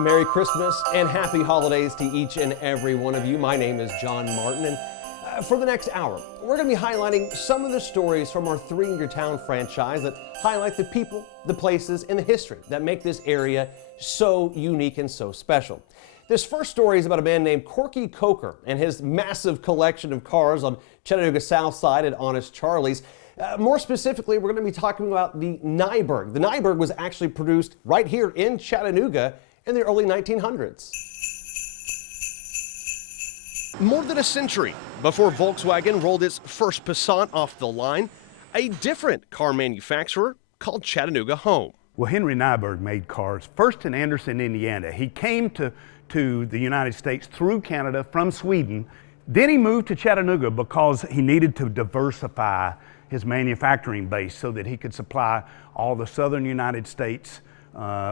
Merry Christmas and happy holidays to each and every one of you. My name is John Martin, and for the next hour, we're going to be highlighting some of the stories from our Three in Your Town franchise that highlight the people, the places, and the history that make this area so unique and so special. This first story is about a man named Corky Coker and his massive collection of cars on Chattanooga's south side at Honest Charlie's. More specifically, we're going to be talking about the Nyberg. The Nyberg was actually produced right here in Chattanooga in the early 1900s. More than a century before Volkswagen rolled its first Passat off the line, a different car manufacturer called Chattanooga home. Well, Henry Nyberg made cars first in Anderson, Indiana. He came to the United States through Canada from Sweden. Then he moved to Chattanooga because he needed to diversify his manufacturing base so that he could supply all the southern United States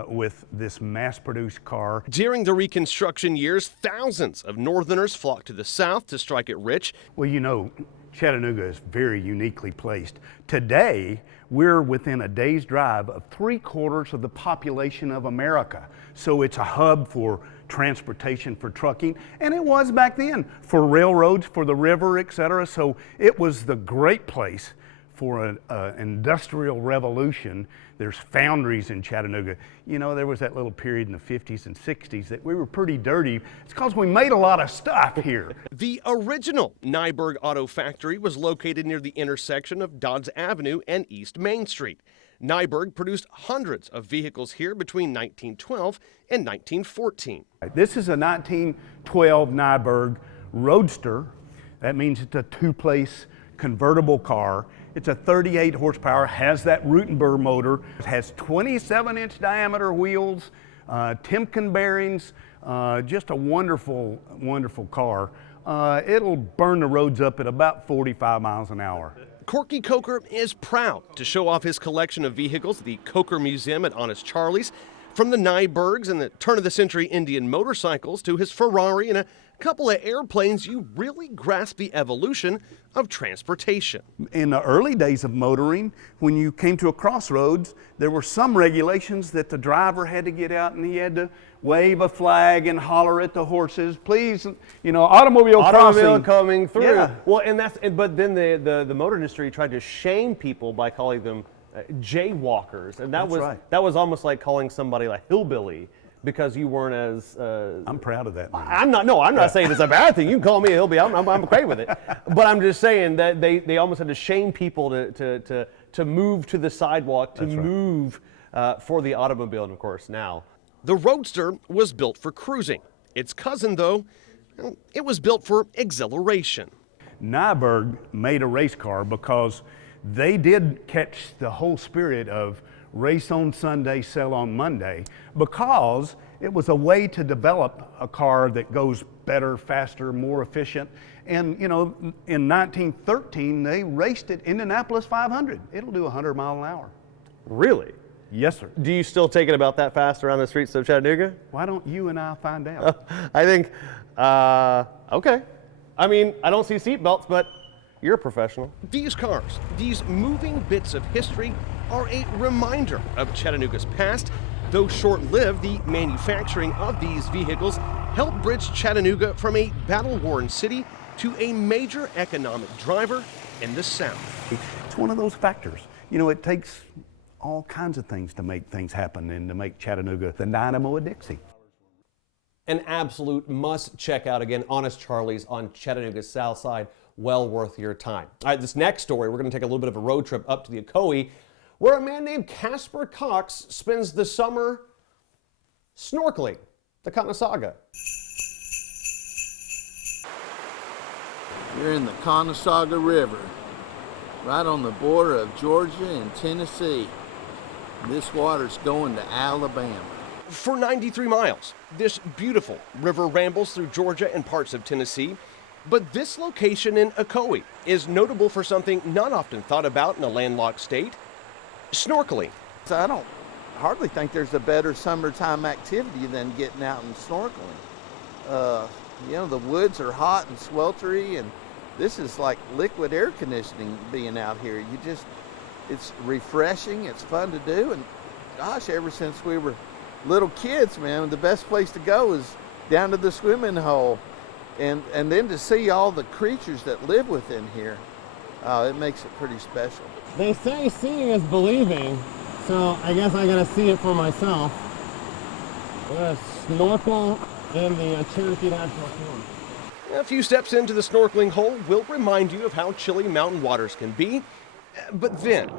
with this mass-produced car. During the Reconstruction years, thousands of Northerners flocked to the South to strike it rich. Well, you know, Chattanooga is very uniquely placed. Today, we're within a day's drive of 3/4 of the population of America. So it's a hub for transportation, for trucking, and it was back then for railroads, for the river, etc. So it was the great place for an industrial revolution. There's foundries in Chattanooga. You know, there was that little period in the 50s and 60s that we were pretty dirty. It's because we made a lot of stuff here. The original Nyberg Auto Factory was located near the intersection of Dodds Avenue and East Main Street. Nyberg produced hundreds of vehicles here between 1912 and 1914. This is a 1912 Nyberg Roadster. That means it's a two-place convertible car. It's a 38 horsepower, has that Rutenberg motor. It has 27-inch diameter wheels, Timken bearings, just a wonderful, wonderful car. It'll burn the roads up at about 45 miles an hour. Corky Coker is proud to show off his collection of vehicles at the Coker Museum at Honest Charlie's. From the Nybergs and the turn-of-the-century Indian motorcycles to his Ferrari and a couple of airplanes, you really grasp the evolution of transportation. In the early days of motoring, when you came to a crossroads, there were some regulations that the driver had to get out and he had to wave a flag and holler at the horses, please, you know, automobile coming through. Yeah. Well, but then the motor industry tried to shame people by calling them jaywalkers, and that was almost like calling somebody a hillbilly because you weren't as. I'm proud of that. I'm not saying it's a bad thing. You can call me a hillbilly. I'm okay with it. But I'm just saying that they almost had to shame people to move to the sidewalk, to move for the automobile, and of course now. The Roadster was built for cruising. Its cousin, though, it was built for exhilaration. Nyberg made a race car because they did catch the whole spirit of race on Sunday, sell on Monday, because it was a way to develop a car that goes better, faster, more efficient. And, you know, in 1913, they raced it Indianapolis 500. It'll do 100 miles an hour. Really? Yes, sir. Do you still take it about that fast around the streets of Chattanooga? Why don't you and I find out? I think, okay. I mean, I don't see seatbelts, but you're a professional. These cars, these moving bits of history, are a reminder of Chattanooga's past. Though short-lived, the manufacturing of these vehicles helped bridge Chattanooga from a battle-worn city to a major economic driver in the South. It's one of those factors. You know, it takes all kinds of things to make things happen and to make Chattanooga the dynamo of Dixie. An absolute must check out again, Honest Charlie's on Chattanooga's south side. Well worth your time. All right, this next story, we're going to take a little bit of a road trip up to the Ocoee, where a man named Casper Cox spends the summer snorkeling the Conasauga. You're in the Conasauga River, right on the border of Georgia and Tennessee. This water's going to Alabama. For 93 miles, this beautiful river rambles through Georgia and parts of Tennessee. But this location in Ocoee is notable for something not often thought about in a landlocked state: snorkeling. I don't hardly think there's a better summertime activity than getting out and snorkeling. You know, the woods are hot and sweltery, and this is like liquid air conditioning being out here. It's refreshing, it's fun to do, and gosh, ever since we were little kids, man, the best place to go is down to the swimming hole. And then to see all the creatures that live within here, it makes it pretty special. They say seeing is believing, so I guess I gotta see it for myself. I'm gonna snorkel in the Cherokee National Forest. A few steps into the snorkeling hole will remind you of how chilly mountain waters can be, but then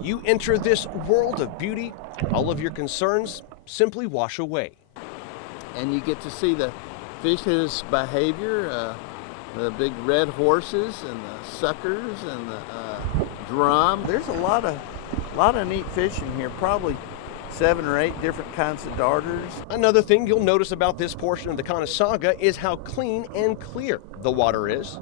you enter this world of beauty, all of your concerns simply wash away. And you get to see the fish's behavior, the big red horses and the suckers and the drum. There's a lot of neat fish in here, probably 7 or 8 different kinds of darters. Another thing you'll notice about this portion of the Conasauga is how clean and clear the water is.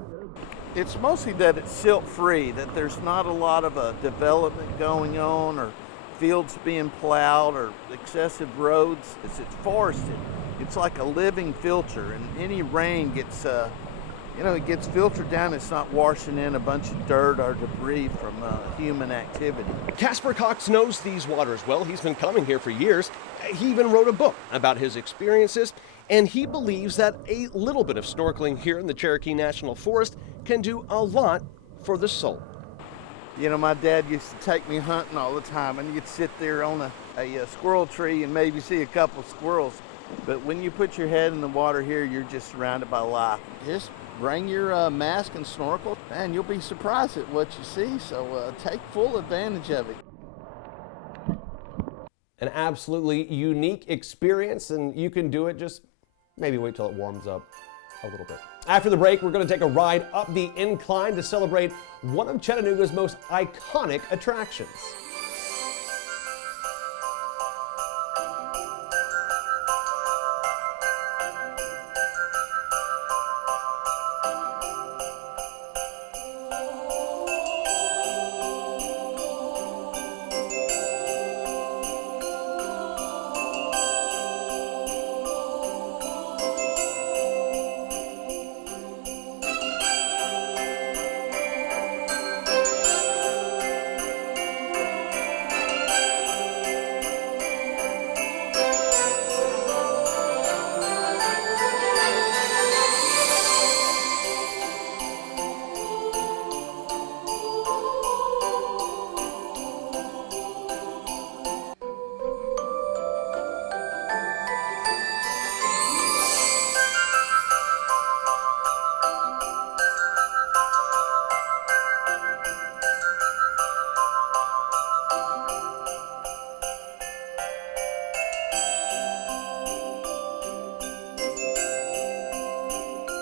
It's mostly that it's silt-free, that there's not a lot of development going on or fields being plowed or excessive roads. It's forested. It's like a living filter, and any rain gets, it gets filtered down. It's not washing in a bunch of dirt or debris from human activity. Casper Cox knows these waters well. He's been coming here for years. He even wrote a book about his experiences, and he believes that a little bit of snorkeling here in the Cherokee National Forest can do a lot for the soul. You know, my dad used to take me hunting all the time, and you'd sit there on a squirrel tree and maybe see a couple squirrels. But when you put your head in the water here, you're just surrounded by life. Just bring your mask and snorkel, and you'll be surprised at what you see. So take full advantage of it. An absolutely unique experience, and you can do it. Just maybe wait till it warms up a little bit. After the break, we're going to take a ride up the Incline to celebrate one of Chattanooga's most iconic attractions.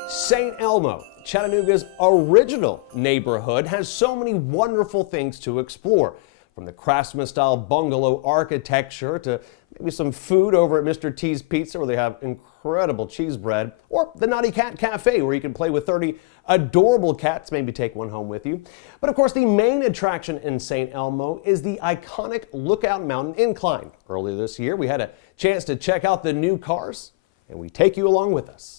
St. Elmo, Chattanooga's original neighborhood, has so many wonderful things to explore. From the craftsman-style bungalow architecture to maybe some food over at Mr. T's Pizza, where they have incredible cheese bread, or the Naughty Cat Cafe, where you can play with 30 adorable cats, maybe take one home with you. But of course, the main attraction in St. Elmo is the iconic Lookout Mountain Incline. Earlier this year, we had a chance to check out the new cars, and we take you along with us.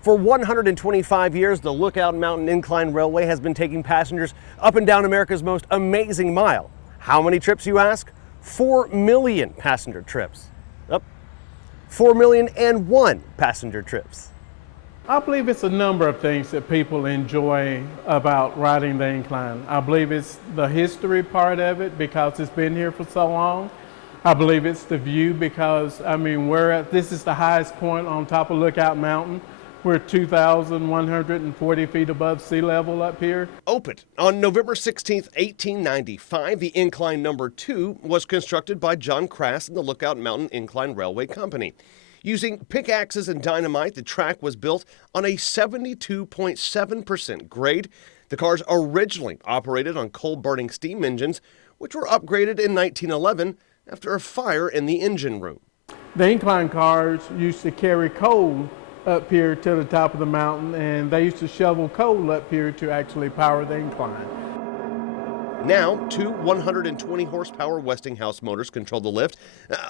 For 125 years, the Lookout Mountain Incline Railway has been taking passengers up and down America's most amazing mile. How many trips, you ask? 4 million passenger trips. Yep, 4,000,001 passenger trips. I believe it's a number of things that people enjoy about riding the incline. I believe it's the history part of it because it's been here for so long. I believe it's the view because, this is the highest point on top of Lookout Mountain. We're 2,140 feet above sea level up here. Opened on November 16th, 1895, the Incline number 2 was constructed by John Crass and the Lookout Mountain Incline Railway Company. Using pickaxes and dynamite, the track was built on a 72.7% grade. The cars originally operated on coal-burning steam engines, which were upgraded in 1911 after a fire in the engine room. The incline cars used to carry coal up here to the top of the mountain, and they used to shovel coal up here to actually power the incline. Now, 2 120 horsepower Westinghouse motors control the lift.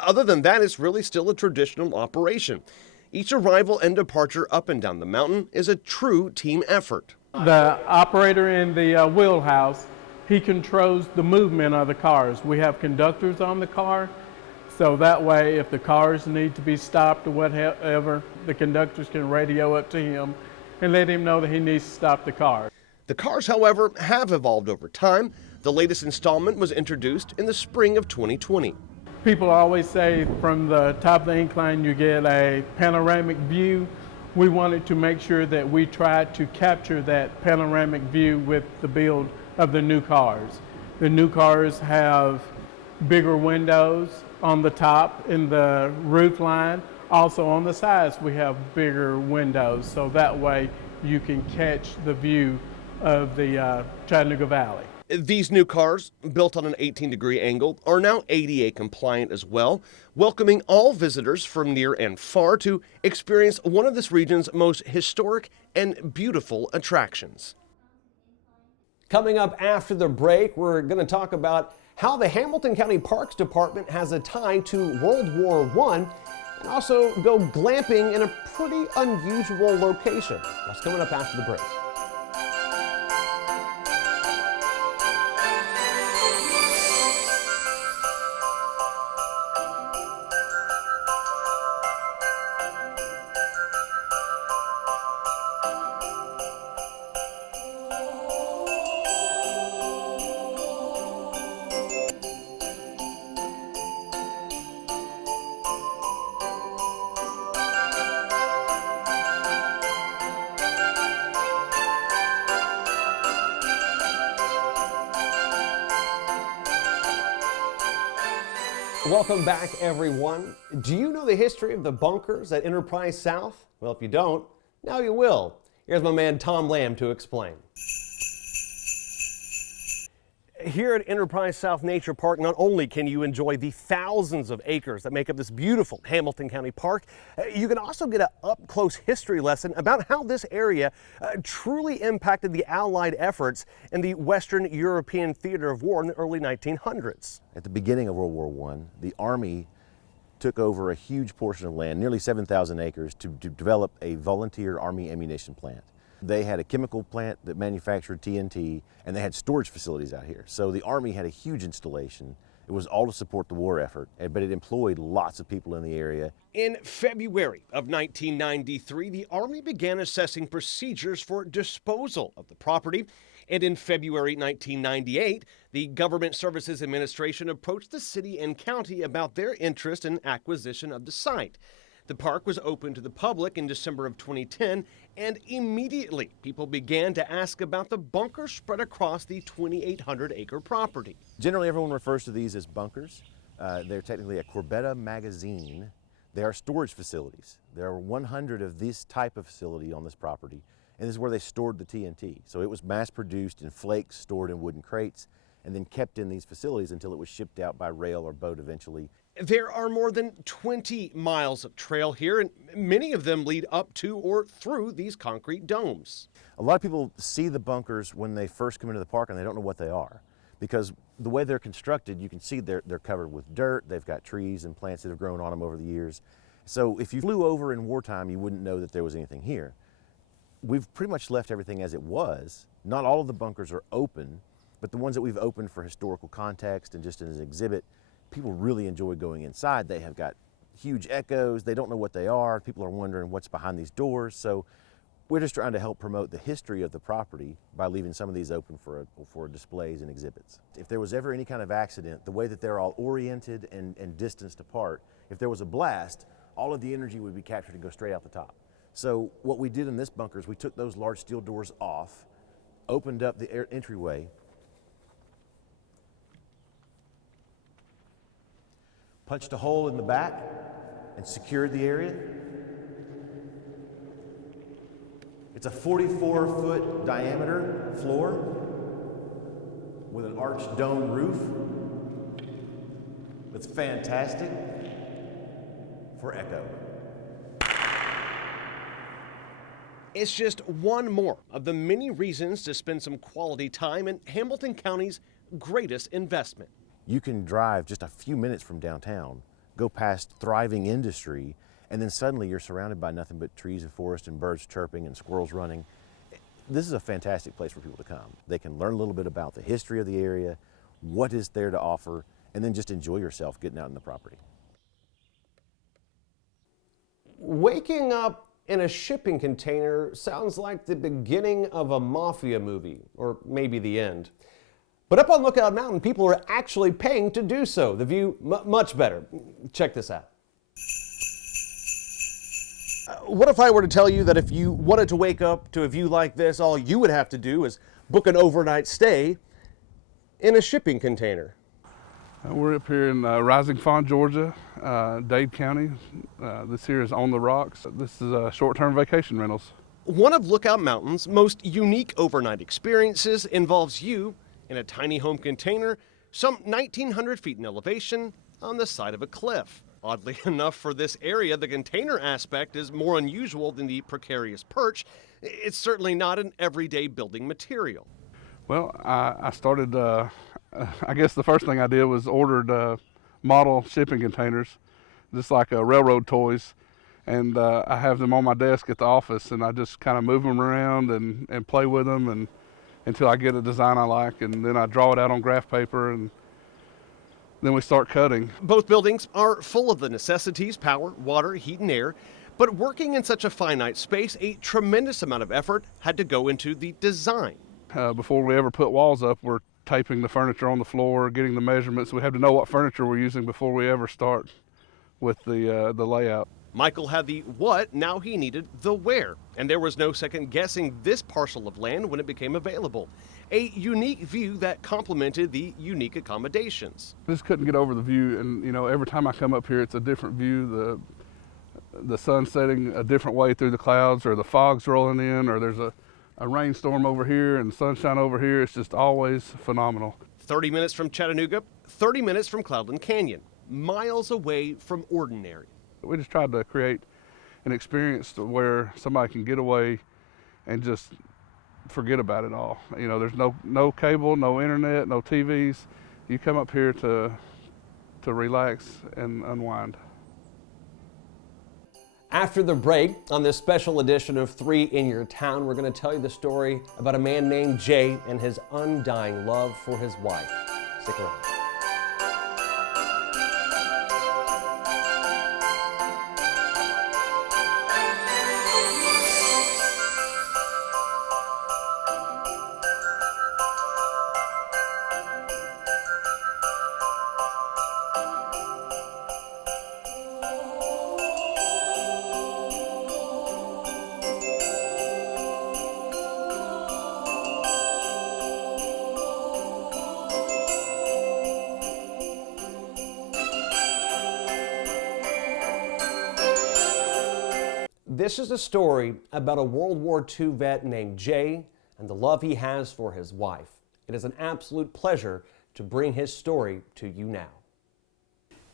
Other than that, it's really still a traditional operation. Each arrival and departure up and down the mountain is a true team effort. The operator in the wheelhouse he controls the movement of the cars. We have conductors on the car, so that way if the cars need to be stopped or whatever, the conductors can radio up to him and let him know that he needs to stop the car. The cars, however, have evolved over time. The latest installment was introduced in the spring of 2020. People always say from the top of the incline you get a panoramic view. We wanted to make sure that we tried to capture that panoramic view with the build of the new cars. The new cars have bigger windows on the top in the roof line. Also on the sides we have bigger windows, so that way you can catch the view of the Chattanooga Valley. These new cars, built on an 18-degree angle, are now ADA compliant as well, welcoming all visitors from near and far to experience one of this region's most historic and beautiful attractions. Coming up after the break, we're going to talk about how the Hamilton County Parks Department has a tie to World War I, and also go glamping in a pretty unusual location. That's coming up after the break. Welcome back, everyone. Do you know the history of the bunkers at Enterprise South? Well, if you don't, now you will. Here's my man Tom Lamb to explain. Here at Enterprise South Nature Park, not only can you enjoy the thousands of acres that make up this beautiful Hamilton County Park, you can also get an up-close history lesson about how this area truly impacted the Allied efforts in the Western European theater of war in the early 1900s. At the beginning of World War I, the Army took over a huge portion of land, nearly 7,000 acres, to develop a volunteer Army ammunition plant. They had a chemical plant that manufactured TNT, and they had storage facilities out here. So the Army had a huge installation. It was all to support the war effort, but it employed lots of people in the area. In February of 1993, the Army began assessing procedures for disposal of the property. And in February 1998, the Government Services Administration approached the city and county about their interest in acquisition of the site. The park was open to the public in December of 2010, and immediately people began to ask about the bunkers spread across the 2,800-acre property. Generally, everyone refers to these as bunkers. They're technically a Corbetta magazine. They are storage facilities. There are 100 of this type of facility on this property, and this is where they stored the TNT. So it was mass-produced in flakes, stored in wooden crates, and then kept in these facilities until it was shipped out by rail or boat eventually. There are more than 20 miles of trail here, and many of them lead up to or through these concrete domes. A lot of people see the bunkers when they first come into the park and they don't know what they are, because the way they're constructed, you can see they're covered with dirt. They've got trees and plants that have grown on them over the years. So if you flew over in wartime, you wouldn't know that there was anything here. We've pretty much left everything as it was. Not all of the bunkers are open, but the ones that we've opened for historical context and just as an exhibit, people really enjoy going inside. They have got huge echoes. They don't know what they are. People are wondering what's behind these doors. So we're just trying to help promote the history of the property by leaving some of these open for displays and exhibits. If there was ever any kind of accident, the way that they're all oriented and distanced apart, if there was a blast, all of the energy would be captured and go straight out the top. So what we did in this bunker is we took those large steel doors off, opened up the entryway, punched a hole in the back and secured the area. It's a 44-foot diameter floor with an arched dome roof. It's fantastic for echo. It's just one more of the many reasons to spend some quality time in Hamilton County's greatest investment. You can drive just a few minutes from downtown, go past thriving industry, and then suddenly you're surrounded by nothing but trees and forest and birds chirping and squirrels running. this is a fantastic place for people to come. They can learn a little bit about the history of the area, what is there to offer, and then just enjoy yourself getting out in the property. Waking up in a shipping container sounds like the beginning of a mafia movie, or maybe the end. But up on Lookout Mountain, people are actually paying to do so. The view, much better. Check this out. What if I were to tell you that if you wanted to wake up to a view like this, all you would have to do is book an overnight stay in a shipping container? We're up here in Rising Fawn, Georgia, Dade County. This here is On the Rocks. This is short-term vacation rentals. One of Lookout Mountain's most unique overnight experiences involves you in a tiny home container, some 1,900 feet in elevation on the side of a cliff. Oddly enough, for this area, the container aspect is more unusual than the precarious perch. It's certainly not an everyday building material. Well, I started, I guess the first thing I did was ordered model shipping containers, just like railroad toys. And I have them on my desk at the office, and I just kind of move them around and play with them and until I get a design I like, and then I draw it out on graph paper, and then we start cutting. Both buildings are full of the necessities: power, water, heat, and air. But working in such a finite space, a tremendous amount of effort had to go into the design. Before we ever put walls up, we're taping the furniture on the floor, getting the measurements. We have to know what furniture we're using before we ever start with the layout. Michael had the what, now he needed the where. And there was no second guessing this parcel of land when it became available. A unique view that complemented the unique accommodations. I just couldn't get over the view, and you know, every time I come up here, it's a different view. The sun setting a different way through the clouds, or the fog's rolling in, or there's a rainstorm over here and sunshine over here. It's just always phenomenal. 30 minutes from Chattanooga, 30 minutes from Cloudland Canyon, miles away from ordinary. We just tried to create an experience to where somebody can get away and just forget about it all. You know, there's no cable, no internet, no TVs. You come up here to relax and unwind. After the break, on this special edition of 3 in Your Town, we're going to tell you the story about a man named Jay and his undying love for his wife. Stick around. This is a story about a World War II vet named Jay and the love he has for his wife. It is an absolute pleasure to bring his story to you now.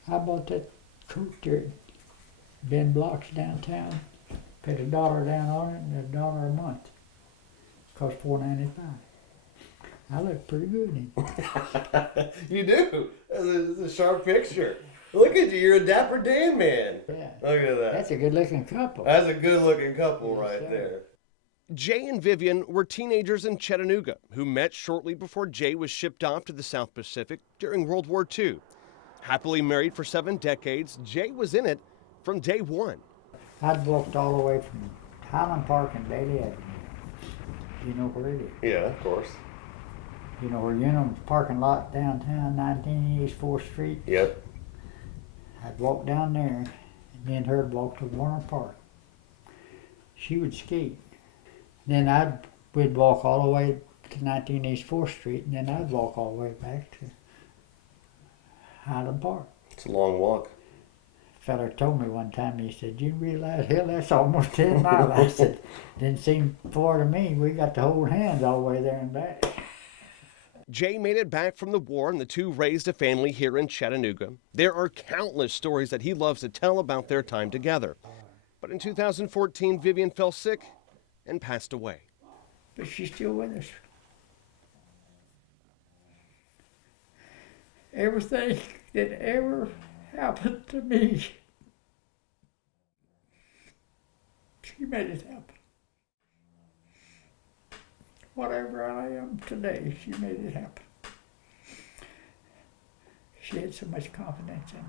I bought that coat there, Ben Blocks downtown, paid $1 down on it and $1 a month. Cost $4.95. I look pretty good in it. You do. It's a sharp picture. Look at you. You're a dapper Dan man. Yeah. Look at that. That's a good looking couple. That's a good looking couple Yes, right sir. there. Jay and Vivian were teenagers in Chattanooga who met shortly before Jay was shipped off to the South Pacific during World War II. Happily married for 7 decades, Jay was in it from day one. I'd walked all the way from Highland Park and Daly Avenue. You know where it is. Yeah, of course. You know where Unum's parking lot downtown, 19 East 4th Street? Yep. I'd walk down there, and me and her'd walk to Warner Park. She would skate. Then we'd walk all the way to 19 East 4th Street, and then I'd walk all the way back to Highland Park. It's a long walk. A fella told me one time, he said, "You realize, hell, that's almost 10 miles. I said, didn't seem far to me. We got to hold hands all the way there and back. Jay made it back from the war, and the two raised a family here in Chattanooga. There are countless stories that he loves to tell about their time together. But in 2014, Vivian fell sick and passed away. But she's still with us. Everything that ever happened to me, she made it happen. whatever I am today, she made it happen. She had so much confidence in me.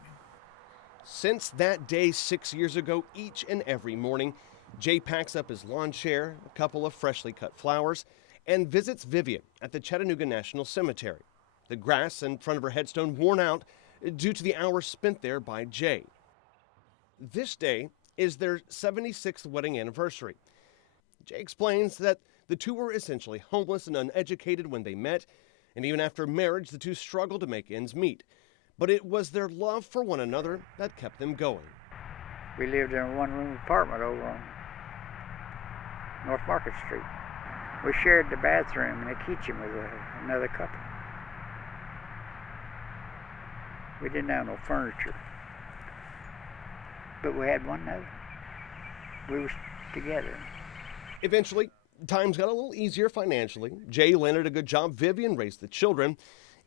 Since that day 6 years ago, each and every morning, Jay packs up his lawn chair, a couple of freshly cut flowers, and visits Vivian at the Chattanooga National Cemetery. The grass in front of her headstone worn out due to the hours spent there by Jay. This day is their 76th wedding anniversary. Jay explains that the two were essentially homeless and uneducated when they met, and even after marriage, the two struggled to make ends meet. But it was their love for one another that kept them going. We lived in a one-room apartment over on North Market Street. We shared the bathroom and the kitchen with another couple. We didn't have no furniture, but we had one another. We were together. Eventually, times got a little easier financially. Jay landed a good job, Vivian raised the children.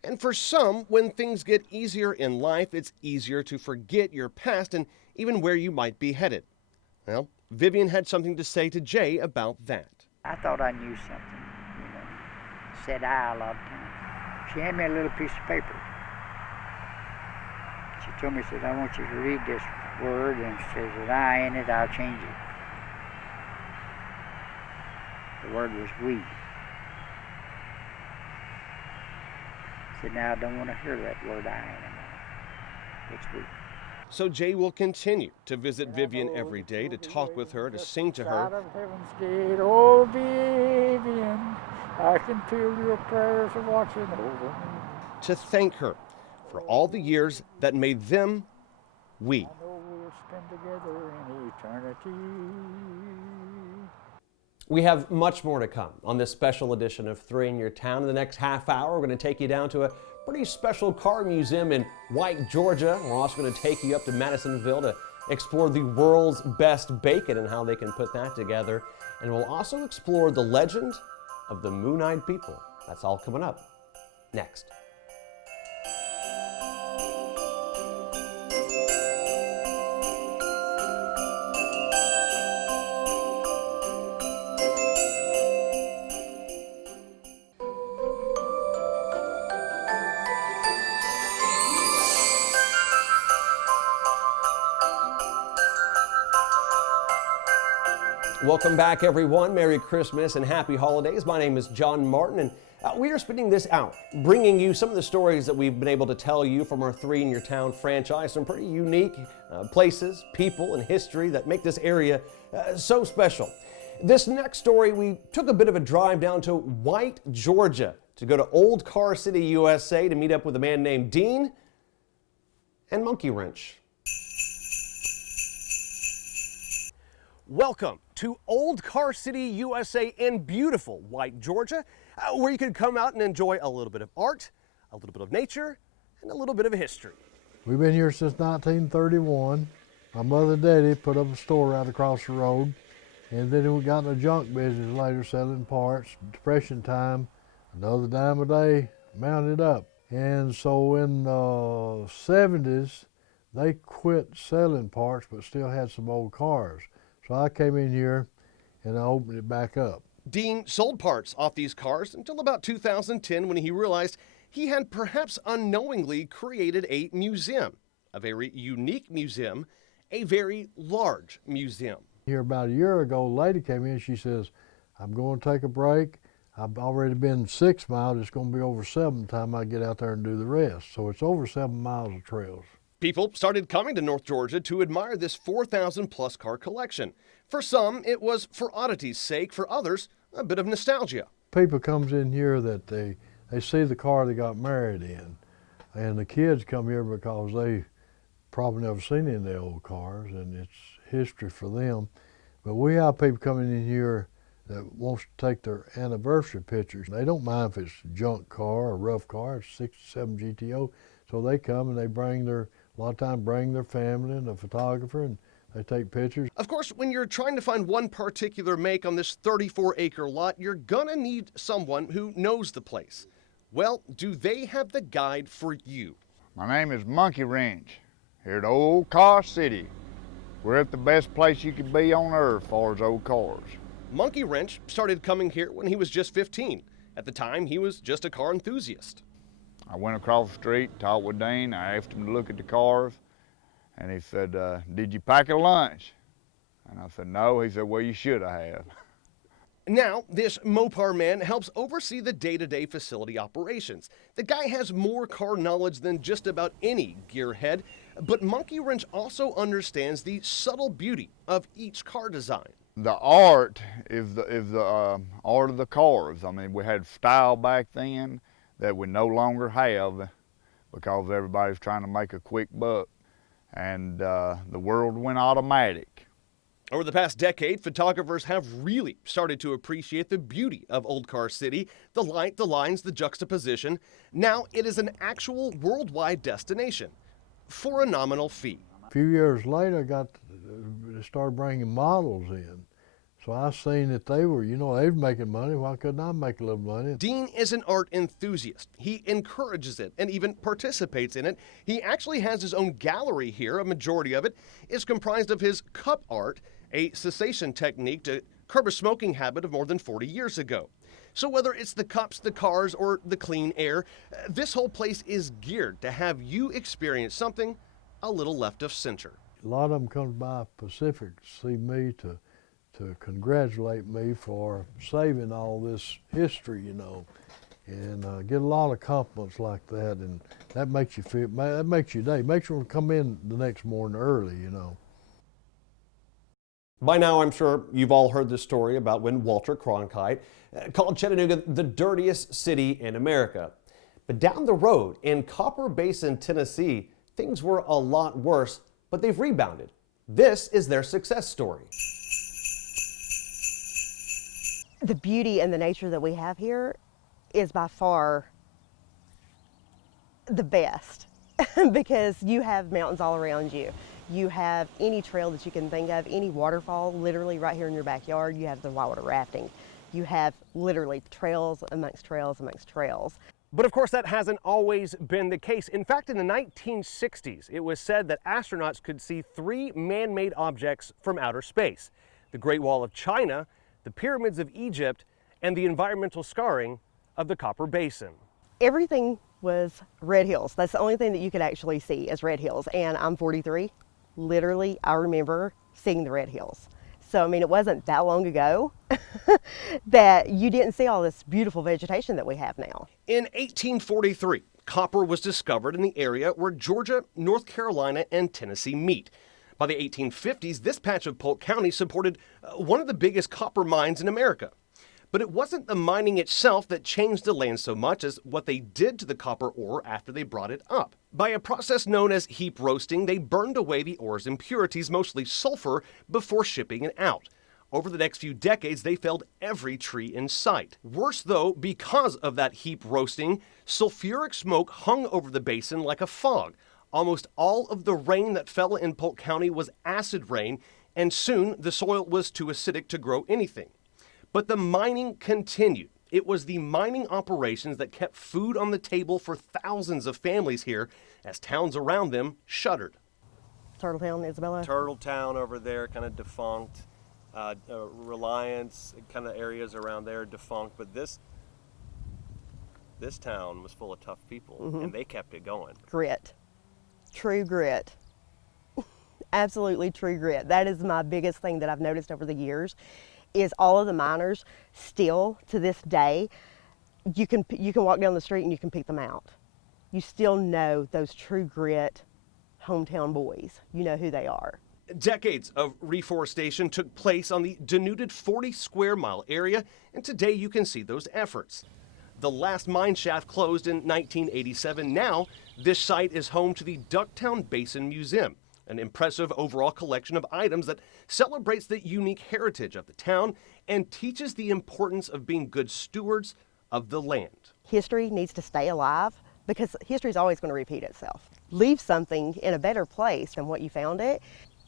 And for some, when things get easier in life, it's easier to forget your past and even where you might be headed. Well, Vivian had something to say to Jay about that. I thought I knew something, you know. Said I a lot of times. She handed me a little piece of paper. She told me, said, I want you to read this word, and it says that I in it, I'll change it. The word was we. I said, now I don't want to hear that word I anymore. It's we. So Jay will continue to visit Vivian every day, to talk with her, to sing to her. Out of heaven's gate, oh Vivian, I can feel your prayers are watching over me. To thank her for all the years that made them we. I know we'll spend together in eternity. We have much more to come on this special edition of Three in Your Town. In the next half hour, we're going to take you down to a pretty special car museum in White, Georgia. We're also going to take you up to Madisonville to explore the world's best bacon and how they can put that together. And we'll also explore the legend of the Moon-Eyed People. That's all coming up next. Welcome back, everyone. Merry Christmas and Happy Holidays. My name is John Martin, and we are spending this hour bringing you some of the stories that we've been able to tell you from our Three in Your Town franchise. Some pretty unique places, people, and history that make this area so special. This next story, we took a bit of a drive down to White, Georgia to go to Old Car City, USA to meet up with a man named Dean and Monkey Wrench. Welcome to Old Car City, USA in beautiful White, Georgia, where you can come out and enjoy a little bit of art, a little bit of nature, and a little bit of history. We've been here since 1931. My mother and daddy put up a store right across the road, and then we got in the junk business later, selling parts. Depression time, another dime a day, mounted up. And so in the 70s, they quit selling parts but still had some old cars. So I came in here and I opened it back up. Dean sold parts off these cars until about 2010 when he realized he had perhaps unknowingly created a museum, a very unique museum, a very large museum. Here about a year ago, a lady came in, she says, I'm going to take a break. I've already been 6 miles, it's going to be over 7 time I get out there and do the rest. So it's over 7 miles of trails. People started coming to North Georgia to admire this 4,000 plus car collection. For some, it was for oddity's sake. For others, a bit of nostalgia. People comes in here that they see the car they got married in. And the kids come here because they probably never seen any of the old cars and it's history for them. But we have people coming in here that wants to take their anniversary pictures. They don't mind if it's a junk car or a rough car, it's 67 GTO. So they come and they a lot of times bring their family and a photographer and they take pictures. Of course, when you're trying to find one particular make on this 34-acre lot, you're gonna need someone who knows the place. Well, do they have the guide for you? My name is Monkey Wrench, here at Old Car City. We're at the best place you could be on earth as far as old cars. Monkey Wrench started coming here when he was just 15. At the time, he was just a car enthusiast. I went across the street, talked with Dean. I asked him to look at the cars, and he said, "Did you pack a lunch?" And I said, "No." He said, "Well, you should have." Now, this Mopar man helps oversee the day-to-day facility operations. The guy has more car knowledge than just about any gearhead, but Monkey Wrench also understands the subtle beauty of each car design. The art is the art of the cars. I mean, we had style back then that we no longer have because everybody's trying to make a quick buck, and the world went automatic. Over the past decade, photographers have really started to appreciate the beauty of Old Car City, the light, the lines, the juxtaposition. Now it is an actual worldwide destination for a nominal fee. A few years later, they started bringing models in. So I seen that they were making money. Why couldn't I make a little money? Dean is an art enthusiast. He encourages it and even participates in it. He actually has his own gallery here. A majority of it is comprised of his cup art, a cessation technique to curb a smoking habit of more than 40 years ago. So whether it's the cups, the cars, or the clean air, this whole place is geared to have you experience something a little left of center. A lot of them come by Pacific to see me to congratulate me for saving all this history, and get a lot of compliments like that, and that makes your day. Makes you want to come in the next morning early, By now, I'm sure you've all heard the story about when Walter Cronkite called Chattanooga the dirtiest city in America. But down the road in Copper Basin, Tennessee, things were a lot worse, but they've rebounded. This is their success story. The beauty and the nature that we have here is by far the best because you have mountains all around you. You have any trail that you can think of, any waterfall literally right here in your backyard. You have the whitewater rafting. You have literally trails amongst trails amongst trails. But of course, that hasn't always been the case. In fact, in the 1960s, it was said that astronauts could see 3 man-made objects from outer space: the Great Wall of China, the pyramids of Egypt, and the environmental scarring of the Copper Basin. Everything was red hills. That's the only thing that you could actually see is red hills. And I'm 43. Literally, I remember seeing the red hills. So, I mean, it wasn't that long ago that you didn't see all this beautiful vegetation that we have now. In 1843, copper was discovered in the area where Georgia, North Carolina, and Tennessee meet. By the 1850s, this patch of Polk County supported one of the biggest copper mines in America. But it wasn't the mining itself that changed the land so much as what they did to the copper ore after they brought it up. By a process known as heap roasting, they burned away the ore's impurities, mostly sulfur, before shipping it out. Over the next few decades, they felled every tree in sight. Worse though, because of that heap roasting, sulfuric smoke hung over the basin like a fog. Almost all of the rain that fell in Polk County was acid rain, and soon the soil was too acidic to grow anything. But the mining continued. It was the mining operations that kept food on the table for thousands of families here as towns around them shuttered. Turtletown, Isabella. Turtletown over there, kind of defunct. Reliance, kind of areas around there, defunct. But this town was full of tough people, and they kept it going. Grit. True grit. Absolutely true grit. That is my biggest thing that I've noticed over the years. Is all of the miners still to this day, you can walk down the street and you can pick them out. You still know those true grit hometown boys. You know who they are. Decades of reforestation took place on the denuded 40 square mile area, and today you can see those efforts. The last mine shaft closed in 1987. Now, this site is home to the Ducktown Basin Museum, an impressive overall collection of items that celebrates the unique heritage of the town and teaches the importance of being good stewards of the land. History needs to stay alive because history is always going to repeat itself. Leave something in a better place than what you found it.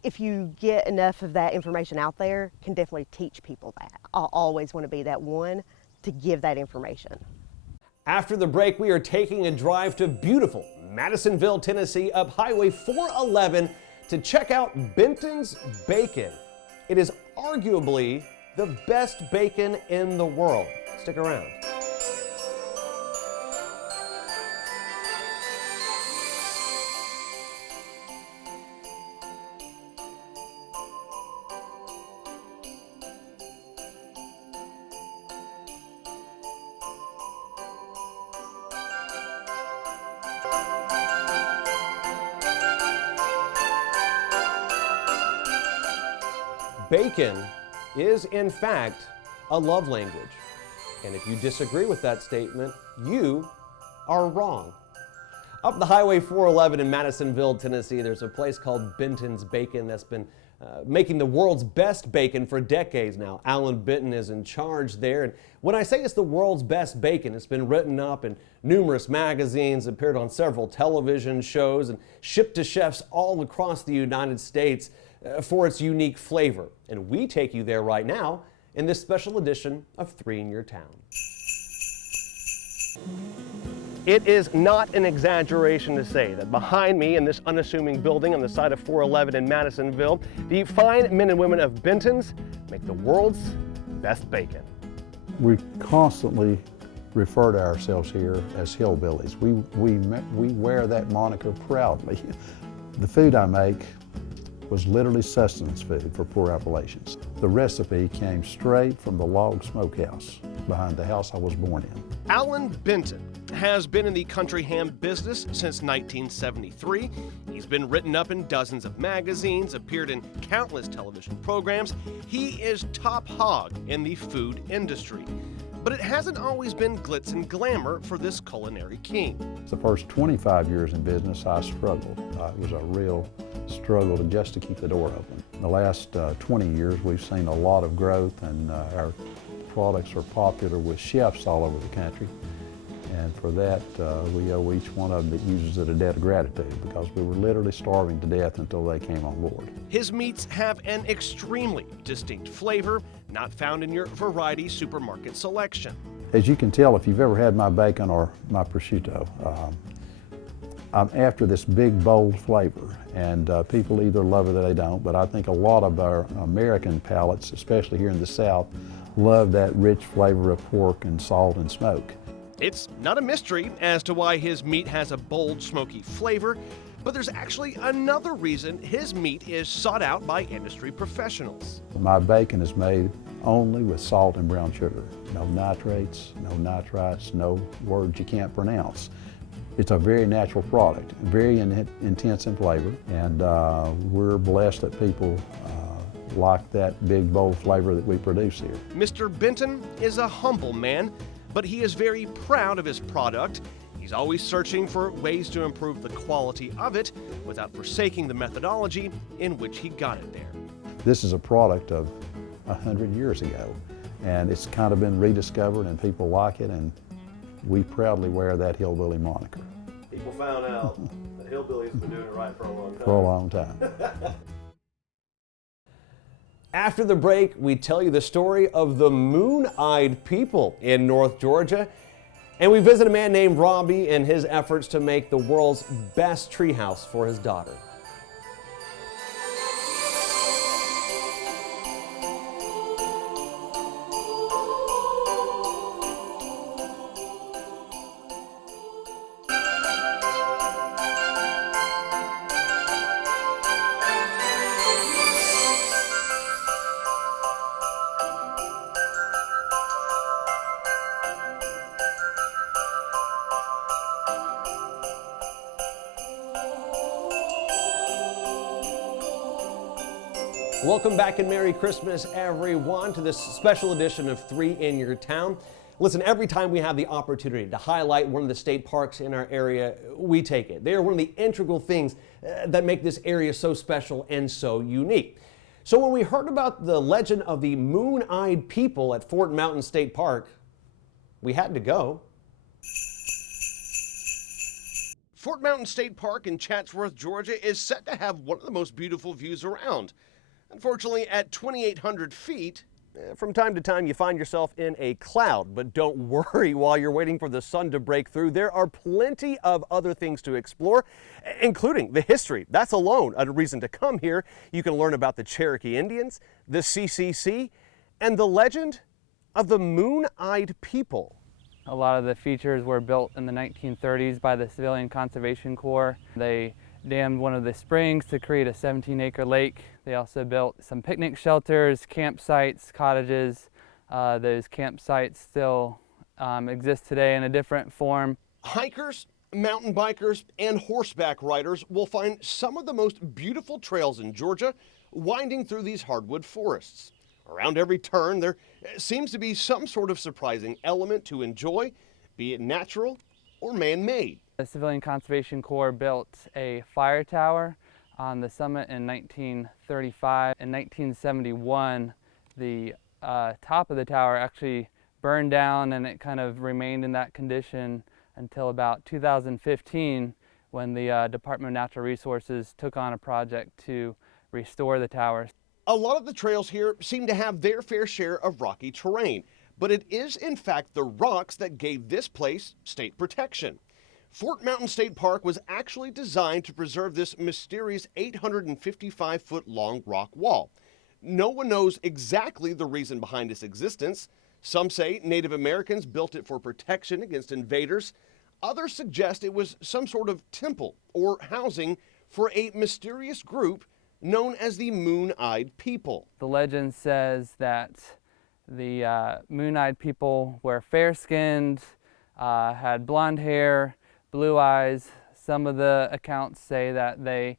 If you get enough of that information out there, can definitely teach people that. I'll always want to be that one to give that information. After the break, we are taking a drive to beautiful Madisonville, Tennessee, up Highway 411 to check out Bentons Bacon. It is arguably the best bacon in the world. Stick around. Bacon is, in fact, a love language. And if you disagree with that statement, you are wrong. Up the Highway 411 in Madisonville, Tennessee, there's a place called Bentons Bacon that's been making the world's best bacon for decades now. Alan Benton is in charge there. And when I say it's the world's best bacon, it's been written up in numerous magazines, appeared on several television shows, and shipped to chefs all across the United States for its unique flavor. And we take you there right now in this special edition of 3 in Your Town. It is not an exaggeration to say that behind me in this unassuming building on the side of 411 in Madisonville, the fine men and women of Bentons make the world's best bacon. We constantly refer to ourselves here as hillbillies. We wear that moniker proudly. The food I make was literally sustenance food for poor Appalachians. The recipe came straight from the log smokehouse behind the house I was born in. Alan Benton has been in the country ham business since 1973. He's been written up in dozens of magazines, appeared in countless television programs. He is top hog in the food industry. But it hasn't always been glitz and glamour for this culinary king. The first 25 years in business, I struggled. It was a real struggle just to keep the door open. In the last 20 years, we've seen a lot of growth, and our products are popular with chefs all over the country. And for that, we owe each one of them that uses it a debt of gratitude, because we were literally starving to death until they came on board. His meats have an extremely distinct flavor, not found in your variety supermarket selection. As you can tell, if you've ever had my bacon or my prosciutto, I'm after this big, bold flavor, and people either love it or they don't, but I think a lot of our American palates, especially here in the South, love that rich flavor of pork and salt and smoke. It's not a mystery as to why his meat has a bold, smoky flavor, but there's actually another reason his meat is sought out by industry professionals. My bacon is made only with salt and brown sugar. No nitrates, no nitrites, no words you can't pronounce. It's a very natural product, very intense in flavor, and we're blessed that people like that big, bold flavor that we produce here. Mr. Benton is a humble man, but he is very proud of his product. He's always searching for ways to improve the quality of it without forsaking the methodology in which he got it there. This is a product of 100 years ago, and it's kind of been rediscovered, and people like it, and we proudly wear that hillbilly moniker. People found out that hillbillies have been doing it right for a long time. For a long time. After the break, we tell you the story of the moon-eyed people in North Georgia, and we visit a man named Robbie and his efforts to make the world's best treehouse for his daughter. Welcome back and Merry Christmas, everyone, to this special edition of 3 in Your Town. Listen, every time we have the opportunity to highlight one of the state parks in our area, we take it. They are one of the integral things that make this area so special and so unique. So when we heard about the legend of the moon-eyed people at Fort Mountain State Park, we had to go. Fort Mountain State Park in Chatsworth, Georgia is set to have one of the most beautiful views around. Unfortunately, at 2,800 feet, from time to time you find yourself in a cloud, but don't worry while you're waiting for the sun to break through. There are plenty of other things to explore, including the history. That's alone a reason to come here. You can learn about the Cherokee Indians, the CCC, and the legend of the moon-eyed people. A lot of the features were built in the 1930s by the Civilian Conservation Corps. They dammed one of the springs to create a 17-acre lake. They also built some picnic shelters, campsites, cottages. Those campsites still exist today in a different form. Hikers, mountain bikers, and horseback riders will find some of the most beautiful trails in Georgia winding through these hardwood forests. Around every turn, there seems to be some sort of surprising element to enjoy, be it natural or man-made. The Civilian Conservation Corps built a fire tower on the summit in 1935. In 1971, the top of the tower actually burned down, and it kind of remained in that condition until about 2015, when the Department of Natural Resources took on a project to restore the tower. A lot of the trails here seem to have their fair share of rocky terrain, but it is in fact the rocks that gave this place state protection. Fort Mountain State Park was actually designed to preserve this mysterious 855-foot long rock wall. No one knows exactly the reason behind its existence. Some say Native Americans built it for protection against invaders. Others suggest it was some sort of temple or housing for a mysterious group known as the Moon-Eyed People. The legend says that the Moon-Eyed People were fair-skinned, had blonde hair, blue eyes. Some of the accounts say that they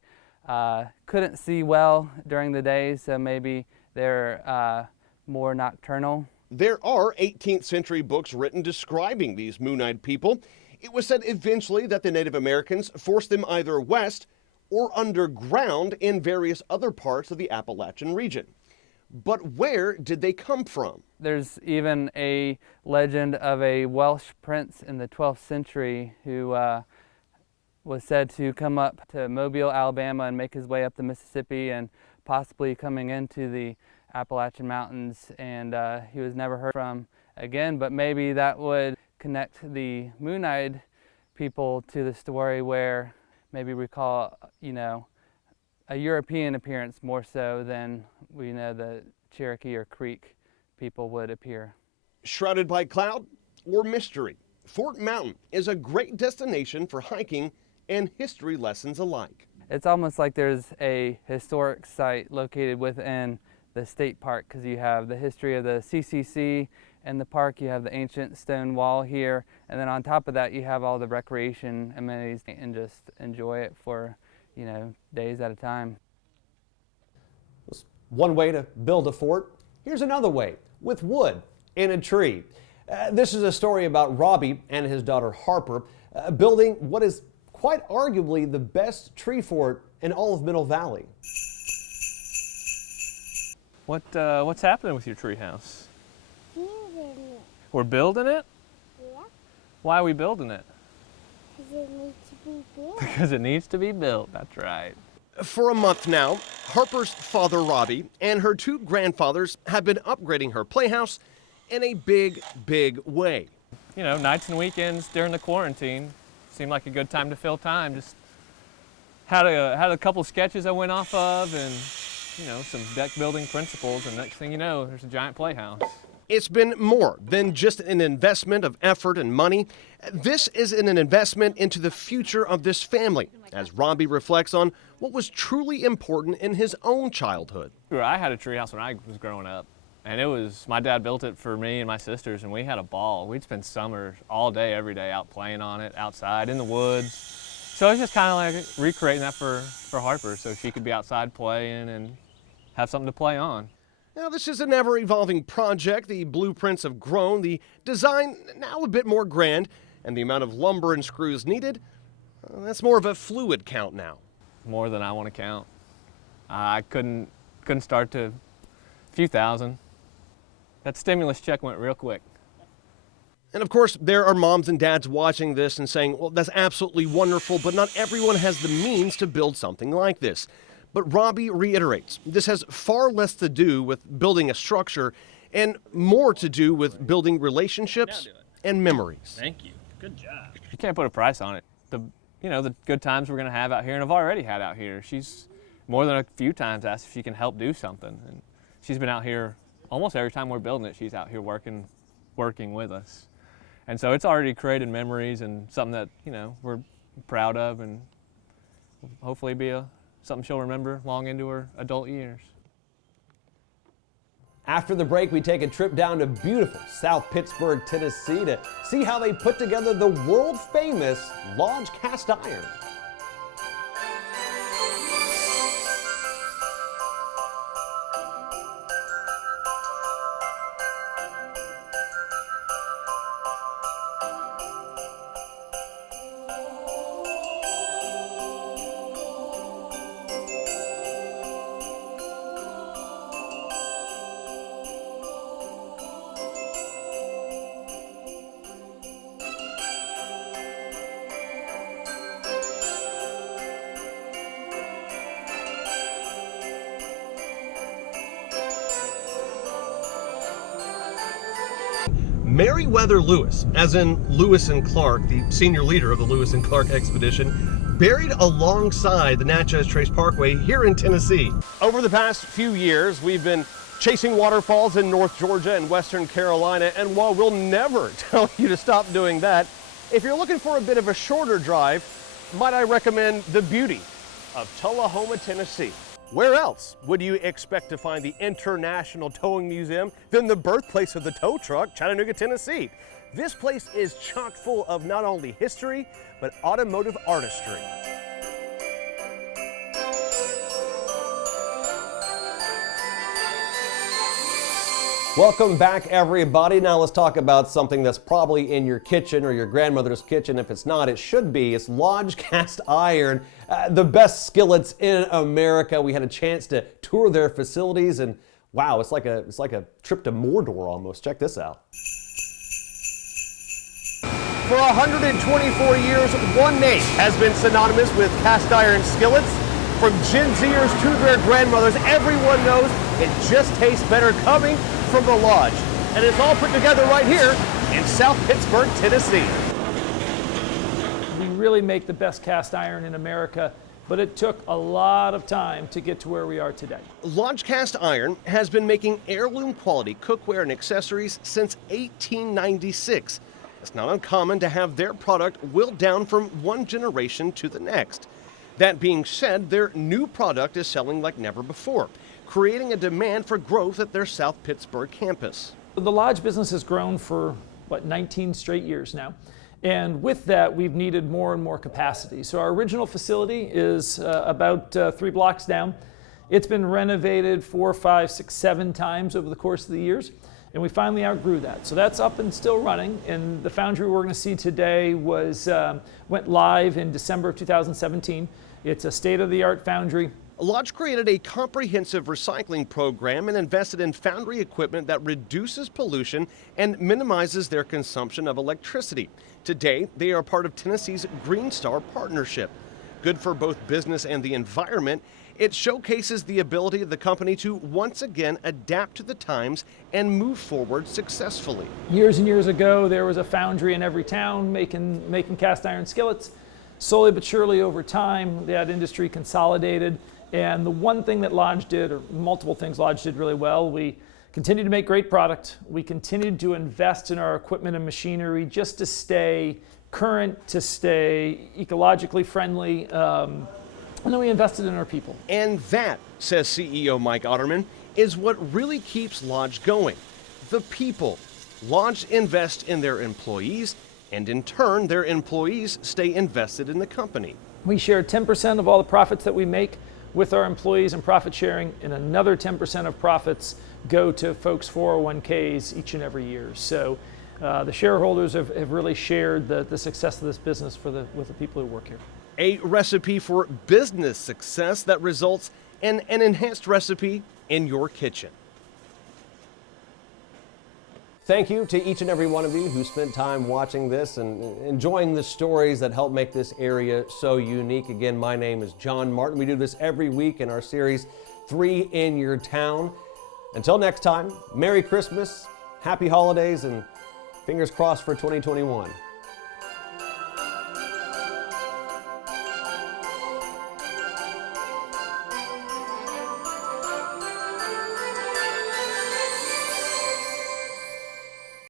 couldn't see well during the day, so maybe they're more nocturnal. There are 18th century books written describing these Moon-Eyed People. It was said eventually that the Native Americans forced them either west or underground in various other parts of the Appalachian region. But where did they come from? There's even a legend of a Welsh prince in the 12th century who was said to come up to Mobile, Alabama, and make his way up the Mississippi, and possibly coming into the Appalachian Mountains, and he was never heard from again. But maybe that would connect the Moon-Eyed People to the story, where maybe we call, a European appearance more so than we know the Cherokee or Creek people would appear. Shrouded by cloud or mystery, Fort Mountain is a great destination for hiking and history lessons alike. It's almost like there's a historic site located within the state park, because you have the history of the CCC in the park, you have the ancient stone wall here, and then on top of that you have all the recreation amenities, and just enjoy it for days at a time. One way to build a fort. Here's another way, with wood and a tree. This is a story about Robbie and his daughter Harper building what is quite arguably the best tree fort in all of Middle Valley. What's happening with your treehouse? Building it. We're building it? Yeah. Why are we building it? Because it needs to be built. Because it needs to be built, that's right. For a month now, Harper's father Robbie and her two grandfathers have been upgrading her playhouse in a big, big way. Nights and weekends during the quarantine seemed like a good time to fill time. Just had a couple sketches I went off of, and some deck building principles, and next thing you know, there's a giant playhouse. It's been more than just an investment of effort and money. This is an investment into the future of this family, as Robbie reflects on what was truly important in his own childhood. I had a treehouse when I was growing up, and my dad built it for me and my sisters, and we had a ball. We'd spend summers all day, every day out playing on it, outside in the woods. So it's just kind of like recreating that for Harper, so she could be outside playing and have something to play on. Now, this is an ever-evolving project. The blueprints have grown, the design now a bit more grand, and the amount of lumber and screws needed, that's more of a fluid count now. More than I want to count. I couldn't start to a few thousand. That stimulus check went real quick. And of course, there are moms and dads watching this and saying, well, that's absolutely wonderful, but not everyone has the means to build something like this. But Robbie reiterates, this has far less to do with building a structure and more to do with building relationships and memories. Thank you. Good job. You can't put a price on it. The good times we're going to have out here, and I've already had out here. She's more than a few times asked if she can help do something. And she's been out here almost every time we're building it, she's out here working with us. And so it's already created memories and something that, you know, we're proud of, and hopefully be something she'll remember long into her adult years. After the break, we take a trip down to beautiful South Pittsburgh, Tennessee to see how they put together the world-famous Lodge cast iron. Meriwether Lewis, as in Lewis and Clark, the senior leader of the Lewis and Clark expedition, buried alongside the Natchez Trace Parkway here in Tennessee. Over the past few years, we've been chasing waterfalls in North Georgia and Western Carolina, and while we'll never tell you to stop doing that, if you're looking for a bit of a shorter drive, might I recommend the beauty of Tullahoma, Tennessee. Where else would you expect to find the International Towing Museum than the birthplace of the tow truck, Chattanooga, Tennessee? This place is chock full of not only history, but automotive artistry. Welcome back, everybody. Now let's talk about something that's probably in your kitchen or your grandmother's kitchen. If it's not, it should be. It's Lodge cast iron, the best skillets in America. We had a chance to tour their facilities, and wow, it's like a trip to Mordor almost. Check this out. For 124 years, one name has been synonymous with cast iron skillets. From Gen Zers to their grandmothers, everyone knows it just tastes better coming from the Lodge. And it's all put together right here in South Pittsburgh, Tennessee. We really make the best cast iron in America, but it took a lot of time to get to where we are today. Lodge Cast Iron has been making heirloom quality cookware and accessories since 1896. It's not uncommon to have their product willed down from one generation to the next. That being said, their new product is selling like never before, creating a demand for growth at their South Pittsburgh campus. The Lodge business has grown for, 19 straight years now. And with that, we've needed more and more capacity. So our original facility is about 3 blocks down. It's been renovated 4, 5, 6, 7 times over the course of the years, and we finally outgrew that. So that's up and still running. And the foundry we're going to see today went live in December of 2017. It's a state-of-the-art foundry. Lodge created a comprehensive recycling program and invested in foundry equipment that reduces pollution and minimizes their consumption of electricity. Today, they are part of Tennessee's Green Star Partnership. Good for both business and the environment, it showcases the ability of the company to once again adapt to the times and move forward successfully. Years and years ago, there was a foundry in every town making cast iron skillets. Slowly but surely over time, that industry consolidated. And the one thing that Lodge did, or multiple things Lodge did really well, we continued to make great product. We continued to invest in our equipment and machinery just to stay current, to stay ecologically friendly, and then we invested in our people. And that, says CEO Mike Otterman, is what really keeps Lodge going. The people. Lodge invests in their employees, and in turn, their employees stay invested in the company. We share 10% of all the profits that we make with our employees in profit sharing, and another 10% of profits go to folks' 401ks each and every year. So the shareholders have really shared the success of this business with the people who work here. A recipe for business success that results in an enhanced recipe in your kitchen. Thank you to each and every one of you who spent time watching this and enjoying the stories that help make this area so unique. Again, my name is John Martin. We do this every week in our series, 3 in Your Town. Until next time, Merry Christmas, Happy Holidays, and fingers crossed for 2021.